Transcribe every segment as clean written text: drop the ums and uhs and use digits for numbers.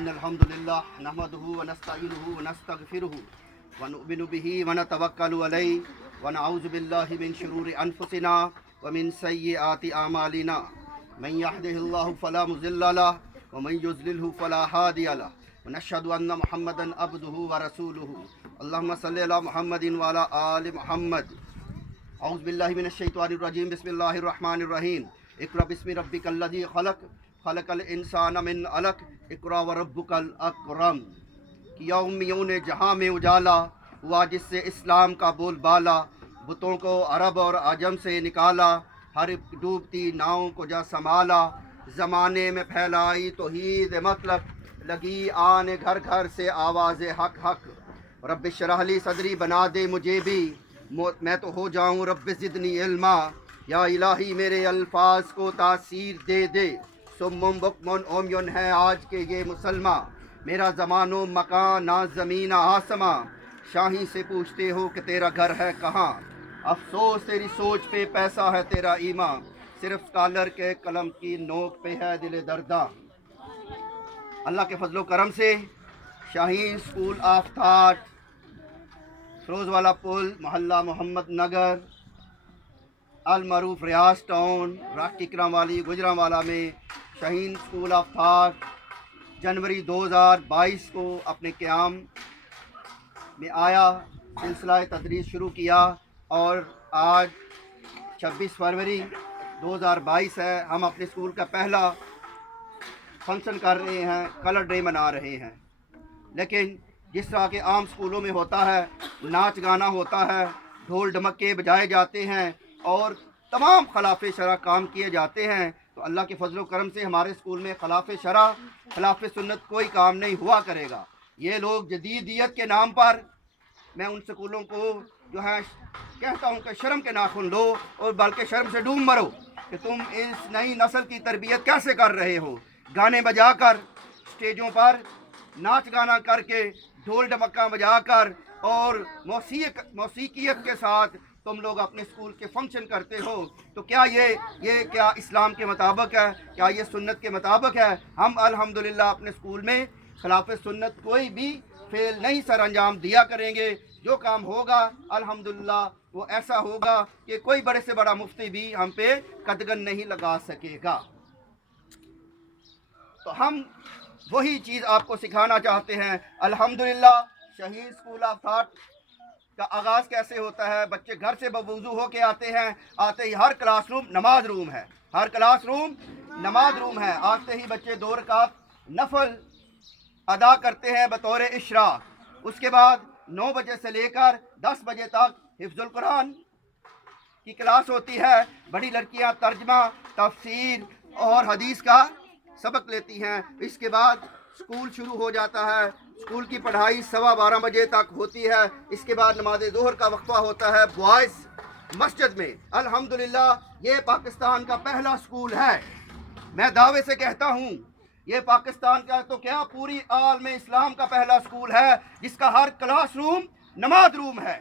إن الحمد لله نحمده ونستعينه ونستغفره ونؤمن به ونتوكل عليه ونعوذ بالله من شرور أنفسنا ومن سيئات أعمالنا من يهده الله فلا مضل له ومن يضلله فلا هادي له ونشهد أن محمدا عبده ورسوله اللهم صل على محمد وعلى آل محمد أعوذ بالله من الشيطان الرجيم بسم الله الرحمن الرحيم اقرأ باسم ربك الذي خلق خلق الانسان من علق اقرأ وربک الاکرم کہ یوم جہاں میں اجالا ہوا جس سے اسلام کا بول بالا بتوں کو عرب اور عجم سے نکالا ہر ڈوبتی ناؤں کو جا سنبھالا زمانے میں پھیلائی توحید مطلب لگی آنے گھر گھر سے آواز حق حق رب اشرح لی صدری بنا دے مجھے بھی میں تو ہو جاؤں رب زدنی علما یا الہی میرے الفاظ کو تاثیر دے دے سمم بکمن اومیون ہے آج کے یہ مسلمان میرا زمان و مکان نہ زمین آسماں شاہی سے پوچھتے ہو کہ تیرا گھر ہے کہاں افسوس تیری سوچ پہ پیسہ ہے تیرا ایمان صرف اسکالر کے قلم کی نوک پہ ہے دل درداں اللہ کے فضل و کرم سے شاہین اسکول آف تھاٹ فروز والا پل محلہ محمد نگر المعروف ریاض ٹاؤن راکی کرام والی گجرانوالہ میں شاہین اسکول آف تھاٹ جنوری 2022 کو اپنے قیام میں آیا سلسلہ تدریس شروع کیا اور آج 26 فروری 2022 ہے ہم اپنے اسکول کا پہلا فنکشن کر رہے ہیں کلر ڈے منا رہے ہیں لیکن جس طرح کے عام اسکولوں میں ہوتا ہے ناچ گانا ہوتا ہے ڈھول ڈھمکے بجائے جاتے ہیں اور تمام خلاف شرع کام کیے جاتے ہیں تو اللہ کے فضل و کرم سے ہمارے اسکول میں خلاف شرع خلاف سنت کوئی کام نہیں ہوا کرے گا یہ لوگ جدیدیت کے نام پر میں ان اسکولوں کو جو ہے کہتا ہوں کہ شرم کے ناخن لو اور بلکہ شرم سے ڈوب مرو کہ تم اس نئی نسل کی تربیت کیسے کر رہے ہو گانے بجا کر اسٹیجوں پر ناچ گانا کر کے ڈھول ڈھمکا بجا کر اور موسیقیت کے ساتھ تم لوگ اپنے اسکول کے فنکشن کرتے ہو تو کیا یہ کیا اسلام کے مطابق ہے کیا یہ سنت کے مطابق ہے ہم الحمدللہ اپنے اسکول میں خلاف سنت کوئی بھی فعل نہیں سر انجام دیا کریں گے جو کام ہوگا الحمدللہ وہ ایسا ہوگا کہ کوئی بڑے سے بڑا مفتی بھی ہم پہ قدغن نہیں لگا سکے گا تو ہم وہی چیز آپ کو سکھانا چاہتے ہیں الحمدللہ شاہین اسکول آف تھاٹ کا آغاز کیسے ہوتا ہے بچے گھر سے بوضو ہو کے آتے ہیں آتے ہی ہر کلاس روم نماز روم ہے ہر کلاس روم نماز روم ہے آتے ہی بچے 2 رکعت نفل ادا کرتے ہیں بطور اشراق اس کے بعد 9 بجے سے لے کر 10 بجے تک حفظ القرآن کی کلاس ہوتی ہے بڑی لڑکیاں ترجمہ تفسیر اور حدیث کا سبق لیتی ہیں اس کے بعد اسکول شروع ہو جاتا ہے اسکول کی پڑھائی 12:15 بجے تک ہوتی ہے اس کے بعد نماز ظہر کا وقفہ ہوتا ہے بوائز مسجد میں الحمدللہ یہ پاکستان کا پہلا اسکول ہے میں دعوے سے کہتا ہوں یہ پاکستان کا تو کیا پوری عالم اسلام کا پہلا اسکول ہے جس کا ہر کلاس روم نماز روم ہے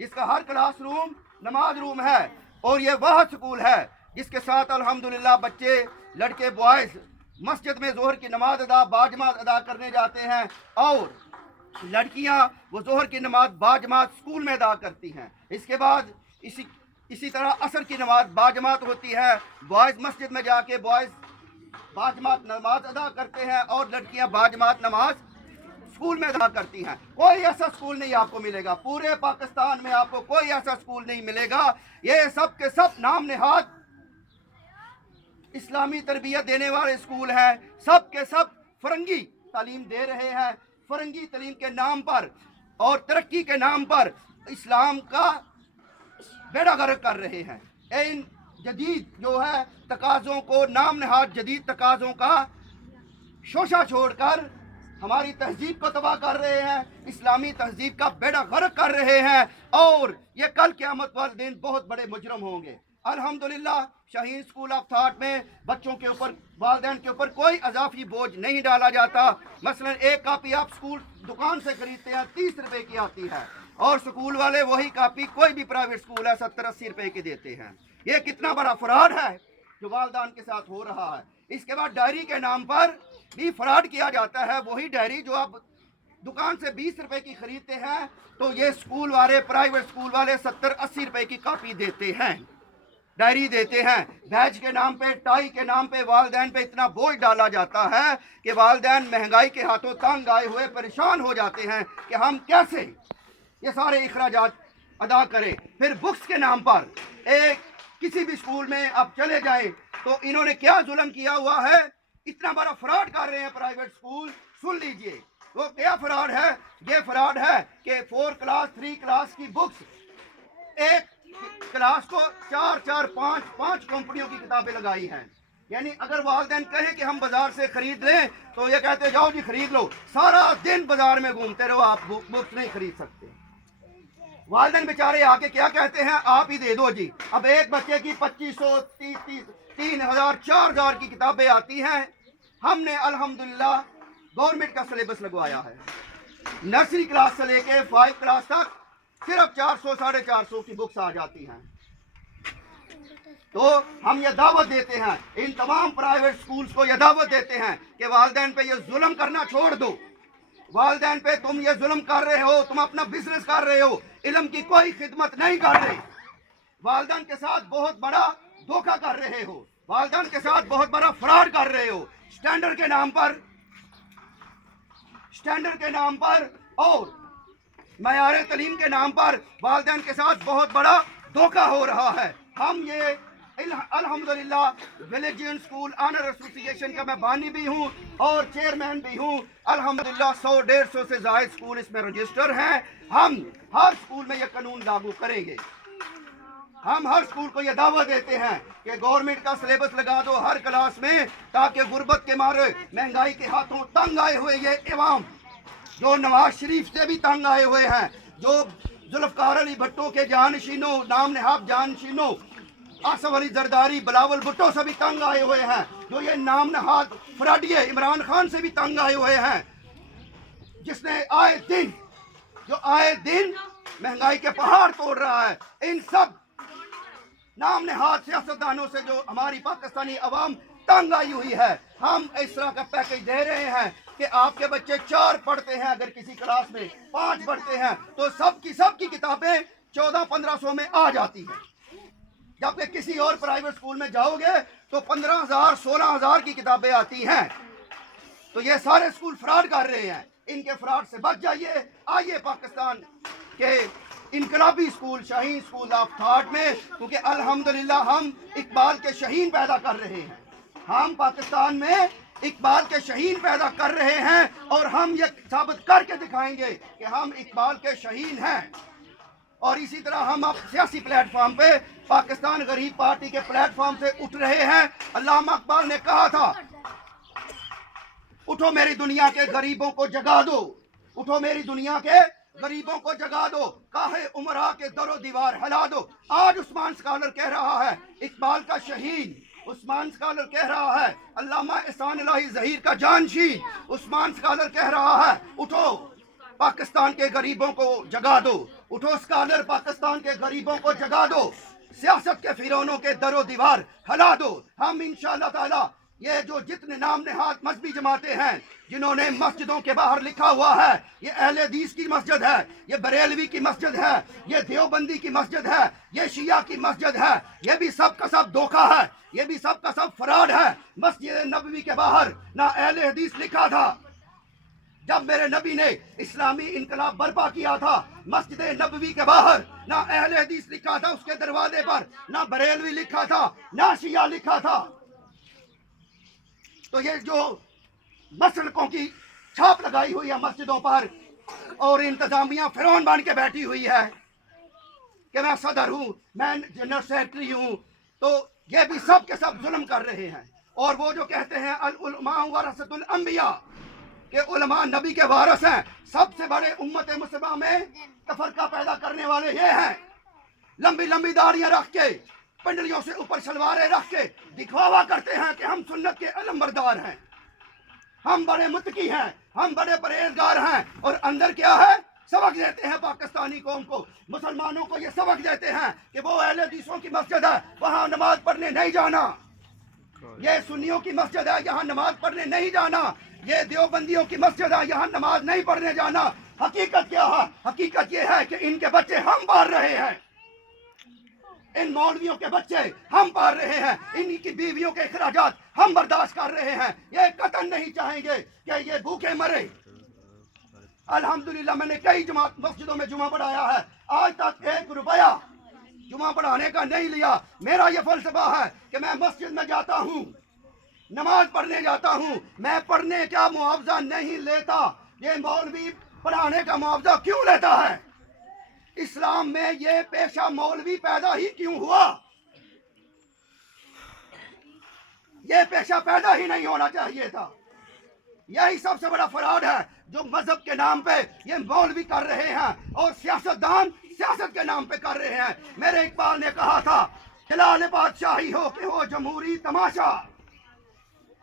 جس کا ہر کلاس روم نماز روم ہے اور یہ وہ اسکول ہے جس کے ساتھ الحمدللہ بچے لڑکے بوائز مسجد میں ظہر کی نماز باجماعت ادا کرنے جاتے ہیں اور لڑکیاں وہ ظہر کی نماز باجماعت اسکول میں ادا کرتی ہیں اس کے بعد اسی طرح عصر کی نماز باجماعت ہوتی ہے بوائز مسجد میں جا کے بوائز باجماعت نماز ادا کرتے ہیں اور لڑکیاں باجماعت نماز اسکول میں ادا کرتی ہیں کوئی ایسا اسکول نہیں آپ کو ملے گا پورے پاکستان میں آپ کو کوئی ایسا اسکول نہیں ملے گا یہ سب کے سب نام نہاد اسلامی تربیت دینے والے اسکول ہیں سب کے سب فرنگی تعلیم دے رہے ہیں فرنگی تعلیم کے نام پر اور ترقی کے نام پر اسلام کا بیڑا غرق کر رہے ہیں ان جدید جو ہے تقاضوں کو نام نہاد جدید تقاضوں کا شوشہ چھوڑ کر ہماری تہذیب کو تباہ کر رہے ہیں اسلامی تہذیب کا بیڑا غرق کر رہے ہیں اور یہ کل قیامت والے دن بہت بڑے مجرم ہوں گے الحمدللہ شاہین اسکول آف تھاٹ میں بچوں کے اوپر والدین کے اوپر کوئی اضافی بوجھ نہیں ڈالا جاتا مثلا ایک کاپی آپ اسکول دکان سے خریدتے ہیں 30 روپے کی آتی ہے اور اسکول والے وہی کاپی کوئی بھی پرائیویٹ اسکول ہے 70-80 روپے کی دیتے ہیں یہ کتنا بڑا فراڈ ہے جو والدین کے ساتھ ہو رہا ہے اس کے بعد ڈائری کے نام پر بھی فراڈ کیا جاتا ہے. وہی ڈائری جو آپ دکان سے 20 روپے کی خریدتے ہیں تو یہ اسکول والے پرائیویٹ اسکول والے 70-80 روپے کی کاپی دیتے ہیں, ڈائری دیتے ہیں. بیج کے نام پہ, ٹائی کے نام پہ والدین پہ اتنا بوجھ ڈالا جاتا ہے کہ والدین مہنگائی کے ہاتھوں تنگ آئے ہوئے پریشان ہو جاتے ہیں کہ ہم کیسے یہ سارے اخراجات ادا کریں. پھر بکس کے نام پر کسی بھی اسکول میں آپ چلے جائیں تو انہوں نے کیا ظلم کیا ہوا ہے, اتنا بڑا فراڈ کر رہے ہیں پرائیویٹ اسکول. سن لیجئے وہ کیا فراڈ ہے. یہ فراڈ ہے کہ 4 کلاس 3 کلاس کی بکس ایک کلاس کو 4-4 5 کمپنیوں کی کتابیں لگائی ہیں. یعنی اگر والدین کہیں کہ ہم بازار سے خرید لیں تو یہ کہتے جاؤ جی خرید لو, سارا دن بازار میں گھومتے رہو, آپ بکس نہیں خرید سکتے. والدین بیچارے آ کے کیا کہتے ہیں, آپ ہی دے دو جی. اب ایک بچے کی 2500 3000 4000 کی کتابیں آتی ہیں. ہم نے الحمدللہ گورنمنٹ کا سلیبس لگوایا ہے. نرسری کلاس سے لے کے 5 کلاس تک صرف 400-450 کی بکس آ جاتی ہیں. تو ہم یہ دعوت دیتے ہیں ان تمام پرائیویٹ سکولز کو, یہ دعوت دیتے ہیں کہ والدین پہ یہ ظلم کرنا چھوڑ دو. والدین پہ تم یہ ظلم کر رہے ہو, تم اپنا بزنس کر رہے ہو, علم کی کوئی خدمت نہیں کر رہے. والدین کے ساتھ بہت بڑا دھوکہ کر رہے ہو, والدین کے ساتھ بہت بڑا فراڈ کر رہے ہو. اسٹینڈرڈ کے نام پر اور معیار تعلیم کے نام پر والدین کے ساتھ بہت بڑا دھوکہ ہو رہا ہے. ہم یہ الحمدللہ ولیجین اسکول آنر ایسوسی ایشن کا میں بانی بھی ہوں اور چیئرمین بھی ہوں. الحمدللہ 100-150 سے زائد اسکول اس میں رجسٹر ہیں. ہم ہر اسکول میں یہ قانون لاگو کریں گے. ہم ہر اسکول کو یہ دعوت دیتے ہیں کہ گورنمنٹ کا سلیبس لگا دو ہر کلاس میں, تاکہ غربت کے مارے مہنگائی کے ہاتھوں تنگ آئے ہوئے یہ عوام, جو نواز شریف سے بھی تنگ آئے ہوئے ہیں, جو ذوالفقار علی بھٹو کے جانشینوں, نام نہاد جانشینوں, آصف علی زرداری, بلاول بھٹو سے بھی تنگ آئے ہوئے ہیں, جو یہ نام نہاد فراڈیے عمران خان سے بھی تنگ آئے ہوئے ہیں, جس نے آئے دن مہنگائی کے پہاڑ توڑ رہا ہے. ان سب نام نہاد سیاستدانوں سے جو ہماری پاکستانی عوام تنگ آئی ہوئی ہے, ہم اس طرح کا پیکج دے رہے ہیں کہ آپ کے بچے 4 پڑھتے ہیں, اگر کسی کلاس میں 5 پڑھتے ہیں تو سب کی کتابیں 1400-1500 میں آ جاتی ہیں. جبکہ کسی اور پرائیویٹ اسکول میں جاؤ گے تو 15,000-16,000 کی کتابیں آتی ہیں. تو یہ سارے اسکول فراڈ کر رہے ہیں. ان کے فراڈ سے بچ جائیے. آئیے پاکستان کے انقلابی school Shaheen school of thought میں, کیونکہ الحمدللہ ہم اقبال کے شہین پیدا کر رہے ہیں. ہم پاکستان میں اقبال کے شہین پیدا کر رہے ہیں اور ہم یہ ثابت کر کے دکھائیں گے کہ ہم اقبال کے شہین ہیں. اور اسی طرح ہم اب سیاسی پلیٹ فارم پہ پاکستان غریب پارٹی کے پلیٹ فارم سے اٹھ رہے ہیں. علامہ اقبال نے کہا تھا, اٹھو میری دنیا کے غریبوں کو جگا دو, اٹھو میری دنیا کے غریبوں کو جگا دو, کاہے عمرا کے در و دیوار ہلا دو. آج عثمان اسکالر کہہ رہا ہے اقبال کا شہین, عثمان اسکالر کہہ رہا ہے علامہ احسان الہی ظہیر کا جانشین, عثمان اسکالر کہہ رہا ہے اٹھو پاکستان کے غریبوں کو جگا دو, اٹھو اسکالر پاکستان کے غریبوں کو جگا دو, سیاست کے فرعونوں کے در و دیوار ہلا دو. ہم انشاءاللہ تعالی یہ جو جتنے نام نہاد مذہبی جماعتیں ہیں جنہوں نے مسجدوں کے باہر لکھا ہوا ہے یہ اہل حدیث کی مسجد ہے, یہ بریلوی کی مسجد ہے, یہ دیوبندی کی مسجد ہے, یہ شیعہ کی مسجد ہے, یہ بھی سب کا سب دھوکہ ہے, یہ بھی سب کا سب فراڈ ہے. مسجد نبوی کے باہر نہ اہل حدیث لکھا تھا. جب میرے نبی نے اسلامی انقلاب برپا کیا تھا, مسجد نبوی کے باہر نہ اہل حدیث لکھا تھا, اس کے دروازے پر نہ بریلوی لکھا تھا, نہ شیعہ لکھا تھا. تو یہ جو مسلکوں کی چھاپ لگائی ہوئی ہے مسجدوں پر اور انتظامیہ فرعون بن کے بیٹھی ہوئی ہے کہ میں صدر ہوں, میں جنرل سیکرٹری ہوں, تو یہ بھی سب کے سب ظلم کر رہے ہیں. اور وہ جو کہتے ہیں العلماء ورثۃ الانبیاء کہ علماء نبی کے وارث ہیں, سب سے بڑے امت مسلمہ میں تفرقہ پیدا کرنے والے یہ ہیں. لمبی لمبی داڑیاں رکھ کے, پنڈلیوں سے اوپر شلواریں رکھ کے دکھاوا کرتے ہیں کہ ہم سنت کے علم بردار ہیں, ہم بڑے متقی ہیں, ہم بڑے پرہیزگار ہیں, اور اندر کیا ہے سبق دیتے ہیں پاکستانی قوم کو, مسلمانوں کو یہ سبق دیتے ہیں کہ وہ اہل حدیثوں کی مسجد ہے وہاں نماز پڑھنے نہیں جانا, یہ سنیوں کی مسجد ہے یہاں نماز پڑھنے نہیں جانا. یہ دیوبندیوں کی مسجد ہے, یہاں نماز نہیں پڑھنے جانا. حقیقت کیا ہے؟ حقیقت یہ ہے کہ ان کے بچے ہم پال رہے ہیں, ان مولویوں کے بچے ہم پال رہے ہیں, ان کی بیویوں کے اخراجات ہم برداشت کر رہے ہیں. یہ قطعاً نہیں چاہیں گے کہ یہ بھوکے مرے. الحمدللہ میں نے کئی مسجدوں میں جمعہ پڑھایا ہے, آج تک 1 روپیہ جمعہ پڑھانے کا نہیں لیا. میرا یہ فلسفہ ہے کہ میں مسجد میں جاتا ہوں, نماز پڑھنے جاتا ہوں, میں پڑھنے کا معاوضہ نہیں لیتا. یہ مولوی پڑھانے کا معاوضہ کیوں لیتا ہے؟ اسلام میں یہ پیشہ مولوی پیدا ہی کیوں ہوا؟ یہ پیشہ پیدا ہی نہیں ہونا چاہیے تھا. یہی سب سے بڑا فراڈ ہے جو مذہب کے نام پہ یہ مولوی کر رہے ہیں اور سیاستدان سیاست کے نام پہ کر رہے ہیں. میرے اقبال نے کہا تھا, جلال بادشاہی ہو کہ ہو جمہوری تماشا,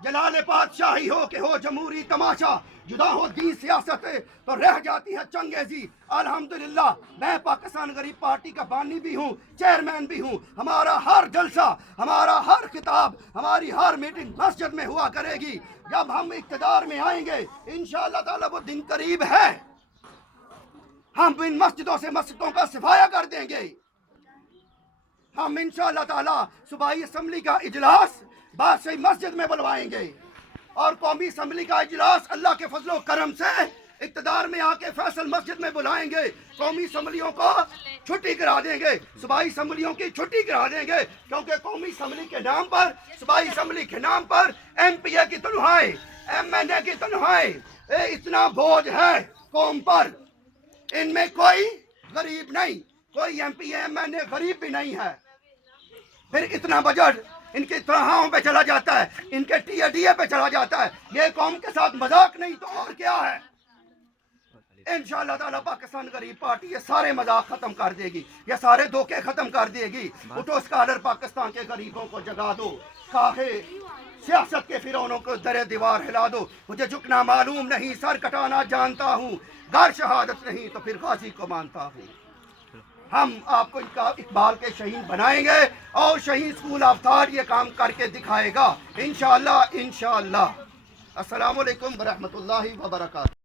جلال بادشاہی ہو کہ ہو جمہوری تماشا, جدا ہو دین سیاست تو رہ جاتی ہے چنگیزی. الحمدللہ میں پاکستان غریب پارٹی کا بانی بھی ہوں, چیئرمین بھی ہوں. ہمارا ہر جلسہ, ہمارا ہر خطاب, ہماری ہر میٹنگ مسجد میں ہوا کرے گی. جب ہم اقتدار میں آئیں گے انشاءاللہ تعالی وہ دن قریب ہے, ہم ان مسجدوں سے مسجدوں کا صفایا کر دیں گے. ہم انشاءاللہ تعالی صوبائی اسمبلی کا اجلاس بادشاہی مسجد میں بلوائیں گے اور قومی اسمبلی کا اجلاس اللہ کے فضل و کرم سے اقتدار میں آ کے فیصل مسجد میں بلائیں گے. قومی اسمبلیوں کو چھٹی کرا دیں گے, صوبائی اسمبلیوں کی چھٹی کرا دیں گے, کیونکہ قومی اسمبلی کے نام پر, صوبائی اسمبلی کے نام پر ایم پی اے کی تنخواہیں, ایم این اے کی تنخواہیں, اتنا بوجھ ہے قوم پر. ان میں کوئی غریب نہیں, کوئی M P A M N A غریب بھی نہیں ہے. پھر اتنا بجٹ ان کی تنخواہوں پہ چلا جاتا ہے, ان کے ٹی اے ڈی اے پہ چلا جاتا ہے. یہ قوم کے ساتھ مذاق نہیں تو اور کیا ہے؟ انشاءاللہ تعالیٰ پاکستان غریب پارٹی یہ سارے مذاق ختم کر دے گی, یہ سارے دھوکے ختم کر دے گی. اٹھو اسکالر پاکستان کے غریبوں کو جگا دو, کاہے سیاست کے فرعونوں کو در دیوار ہلا دو. مجھے جھکنا معلوم نہیں, سر کٹانا جانتا ہوں, گر شہادت نہیں تو پھر غازی کو مانتا ہوں. ہم آپ کو اقبال کے شہید بنائیں گے اور شہید اسکول آف تھاٹ یہ کام کر کے دکھائے گا انشاءاللہ. السلام علیکم ورحمۃ اللہ وبرکاتہ.